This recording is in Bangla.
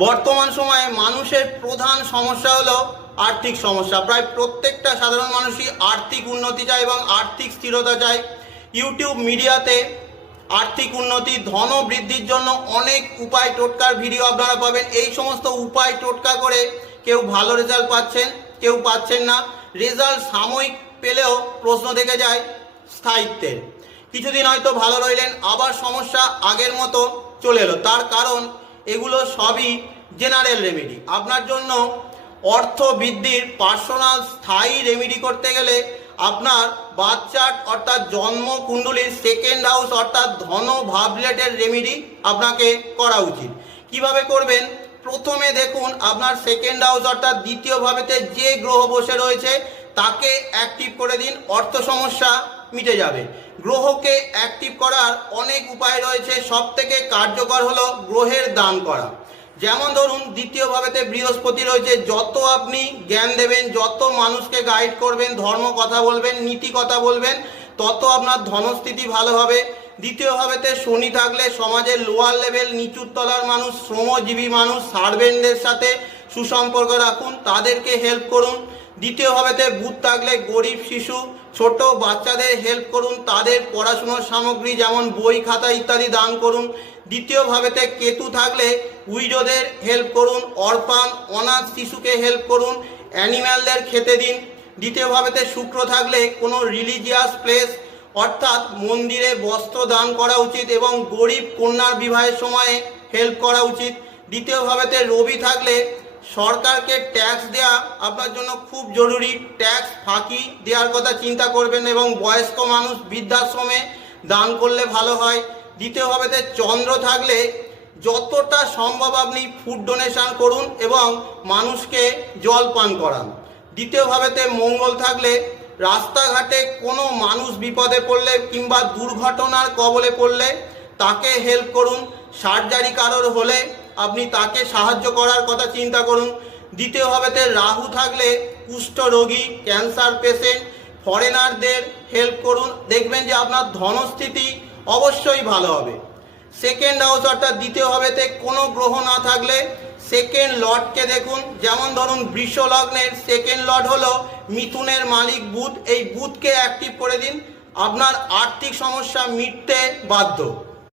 বর্তমান সময়ে মানুষের প্রধান সমস্যা হলো আর্থিক সমস্যা। প্রায় প্রত্যেকটা সাধারণ মানুষই আর্থিক উন্নতি চায় এবং আর্থিক স্থিরতা চায়। ইউটিউব মিডিয়াতে আর্থিক উন্নতি, ধন বৃদ্ধির জন্য অনেক উপায় টোটকার ভিডিও আপনারা পাবেন। এই সমস্ত উপায় টোটকা করে কেউ ভালো রেজাল্ট পাচ্ছেন, কেউ পাচ্ছেন না। রেজাল্ট সাময়িক পেলেও প্রশ্ন থেকে যায় স্থায়িত্বের। কিছুদিন হয়তো ভালো রইলেন, আবার সমস্যা আগের মতো চলে এলো। তার কারণ এগুলো সবই জেনারেল রেমেডি। আপনার জন্য অর্থ বৃদ্ধির পার্সোনাল স্থায়ী রেমেডি করতে গেলে আপনার বার্থ চার্ট অর্থাৎ জন্ম কুণ্ডলীর সেকেন্ড হাউস অর্থাৎ ধন ভাব রিলেটেড রেমেডি আপনাকে করা উচিত। কিভাবে করবেন? প্রথমে দেখুন আপনার সেকেন্ড হাউস অর্থাৎ দ্বিতীয় ভাবেতে যে গ্রহ বসে রয়েছে তাকে অ্যাক্টিভ করে দিন, অর্থ সমস্যা মিটে যাবে। গ্রহকে অ্যাক্টিভ করার অনেক উপায় রয়েছে, সব থেকে কার্যকর হলো গ্রহের দান করা। যেমন ধরুন দ্বিতীয় ভাবেতে বৃহস্পতি রয়েছে, যত আপনি জ্ঞান দেবেন, যত মানুষকে গাইড করবেন, ধর্ম কথা বলবেন, নীতি কথা বলবেন, তত আপনার ধনস্থিতি ভালো হবে। দ্বিতীয় ভাবেতে শনি থাকলে সমাজের লোয়ার লেভেল, নিচুর তলার মানুষ, শ্রমজীবী মানুষ, সার্ভেন্টদের সাথে সুসম্পর্ক রাখুন, তাদেরকে হেল্প করুন। দ্বিতীয় ভাবেতে বুধ থাকলে গরিব শিশু, ছোট বাচ্চাদের হেল্প করুন, তাদের পড়াশুনোর সামগ্রী যেমন বই খাতা ইত্যাদি দান করুন। দ্বিতীয় ভাবেতে কেতু থাকলে উইডোদের হেল্প করুন, অরফান অনাথ শিশুকে হেল্প করুন, অ্যানিম্যালদের খেতে দিন। দ্বিতীয় ভাবেতে শুক্র থাকলে কোনো রিলিজিয়াস প্লেস অর্থাৎ মন্দিরে বস্ত্র দান করা উচিত এবং গরিব কন্যার বিবাহের সময়ে হেল্প করা উচিত। দ্বিতীয় ভাবেতে রবি থাকলে সরকারকে ট্যাক্স দেওয়া আপনার জন্য খুব জরুরি, ট্যাক্স ফাঁকি দেওয়ার কথা চিন্তা করবেন এবং বয়স্ক মানুষ বৃদ্ধাশ্রমে দান করলে ভালো হয়। দ্বিতীয় ভাবেতে চন্দ্র থাকলে যতটা সম্ভব আপনি ফুড ডোনেশন করুন এবং মানুষকে জল পান করান। দ্বিতীয় ভাবেতে মঙ্গল থাকলে রাস্তাঘাটে কোনো মানুষ বিপদে পড়লে কিংবা দুর্ঘটনার কবলে পড়লে তাকে হেল্প করুন। সার্জারি কারোর হলে আপনি তাকে সাহায্য করার কথা চিন্তা করুন। দ্বিতীয় ভাবেতে রাহু থাকলে কুষ্ঠ রোগী, ক্যান্সার পেশেন্ট, ফরেনারদের হেল্প করুন, দেখবেন যে আপনার ধনস্থিতি অবশ্যই ভালো হবে। সেকেন্ড হাউস অর্থাৎ দ্বিতীয় ভাবেতে কোনো গ্রহ না থাকলে সেকেন্ড লর্ডকে দেখুন। যেমন ধরুন বৃষ লগ্নের সেকেন্ড লর্ড হলো মিথুনের মালিক বুধ, এই বুধকে অ্যাক্টিভ করে দিন, আপনার আর্থিক সমস্যা মিটতে বাধ্য।